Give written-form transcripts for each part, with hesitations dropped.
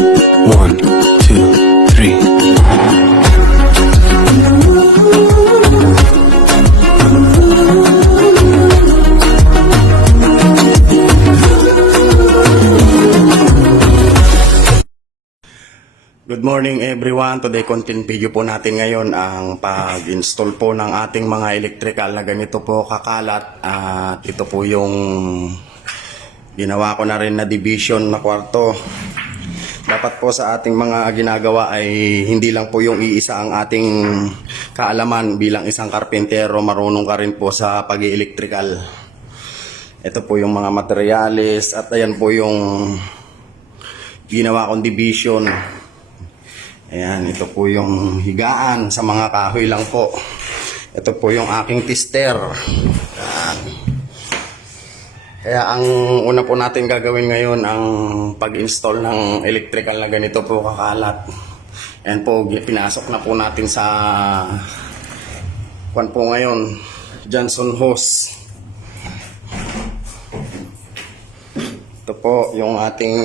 1, 2, 3. Good morning everyone. Today content video po natin ngayon ang pag-install po ng ating mga electrical na ganito po kakalat. At ito po yung ginawa ko na rin na division na kwarto. Dapat po sa ating mga ginagawa ay hindi lang po yung iisa ang ating kaalaman bilang isang karpentero, marunong ka rin po sa pag-electrical. Ito po yung mga materyales at ayan po yung ginawa kong division. Ayan, ito po yung higaan sa mga kahoy lang po. Ito po yung aking tester. Ayan. Kaya ang una po natin gagawin ngayon ang pag-install ng electrical na ganito po kakalat. Ayan po, pinasok na po natin sa kwan po ngayon, Johnson hose. Ito po yung ating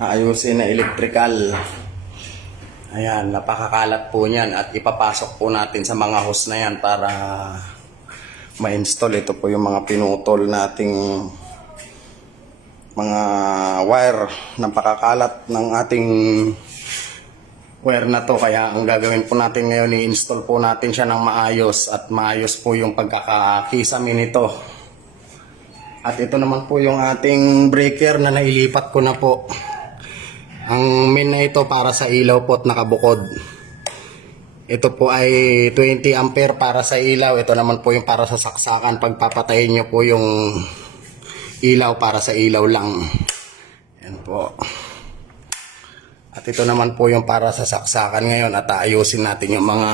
aayusin na electrical. Ayan, napakakalat po niyan at ipapasok po natin sa mga hose na yan para ma-install. Ito po yung mga pinutol nating mga wire ng pakakalat ng ating wire na to. Kaya ang gagawin po natin ngayon, i-install po natin siya ng maayos at maayos po yung pagkakakisami nito. At ito naman po yung ating breaker na nailipat ko na po. Ang main na ito para sa ilaw po at nakabukod. Ito po ay 20 ampere para sa ilaw. Ito naman po yung para sa saksakan. Pagpapatayin nyo po yung ilaw para sa ilaw lang. Yan po. At ito naman po yung para sa saksakan ngayon. At ayusin natin yung mga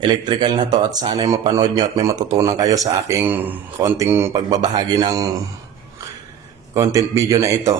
electrical na to. At sana'y mapanood nyo at may matutunan kayo sa aking konting pagbabahagi ng content video na ito.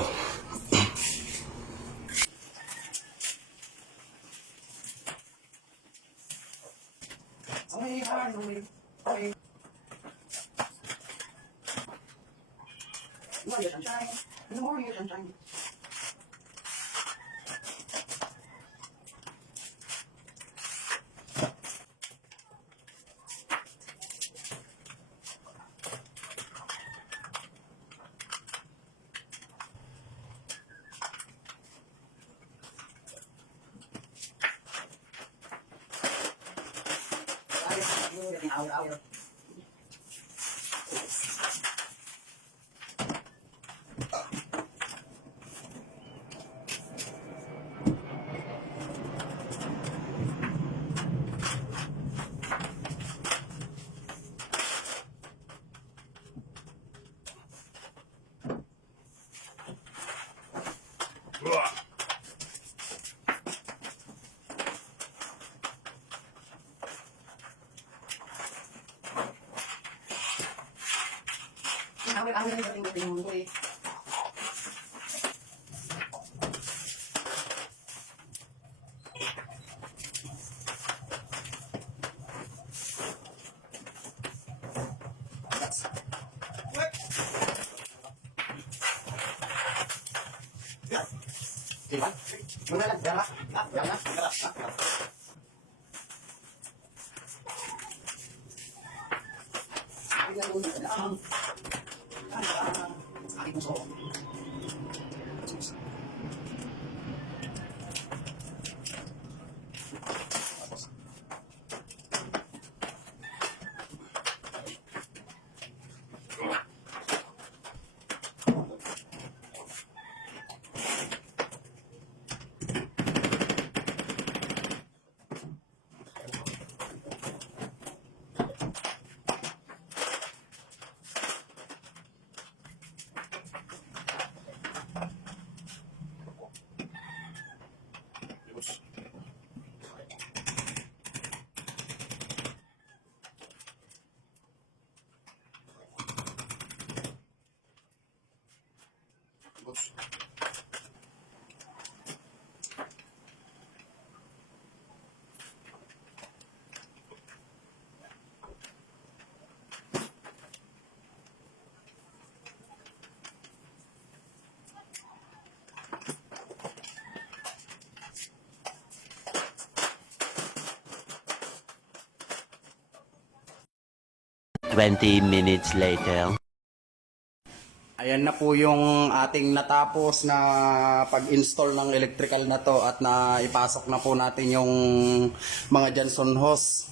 20 minutes later. Ayan na po yung ating natapos na pag-install ng electrical na to at na ipasok na po natin yung mga Johnson hose.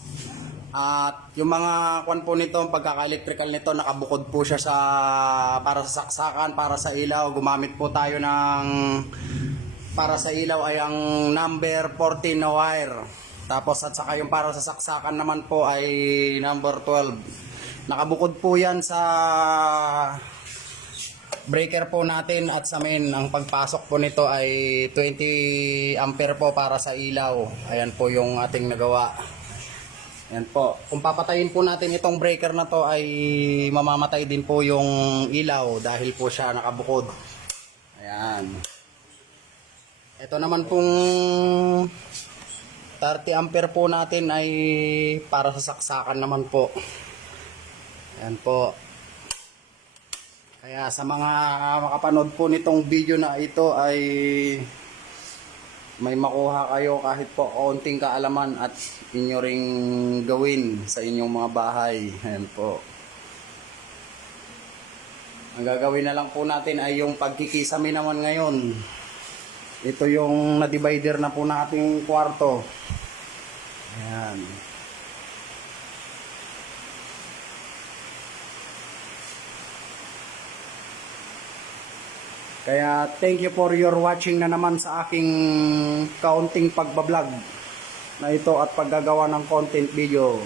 At yung mga kwan po nito, pagkaka-electrical nito, nakabukod po siya para sa saksakan, para sa ilaw. Gumamit po tayo ng para sa ilaw ay ang number 14 na wire. Tapos at saka yung para sa saksakan naman po ay number 12. Nakabukod po yan sa breaker po natin at sa main. Ang pagpasok po nito ay 20 ampere po para sa ilaw. Ayan po yung ating nagawa. Ayan po. Kung papatayin po natin itong breaker na to ay mamamatay din po yung ilaw dahil po siya nakabukod. Ayan. Ito naman pong 30 ampere po natin ay para sa saksakan naman po. Ayan po. Kaya sa mga makapanood po nitong video na ito ay may makuha kayo kahit po kaunting kaalaman at inyo ring gawin sa inyong mga bahay. Ayan po. Ang gagawin na lang po natin ay yung pagkikisame naman ngayon. Ito yung na-divider na po nating kwarto. Ayan. Kaya thank you for your watching na naman sa aking kaunting pagbablog na ito at paggagawa ng content video.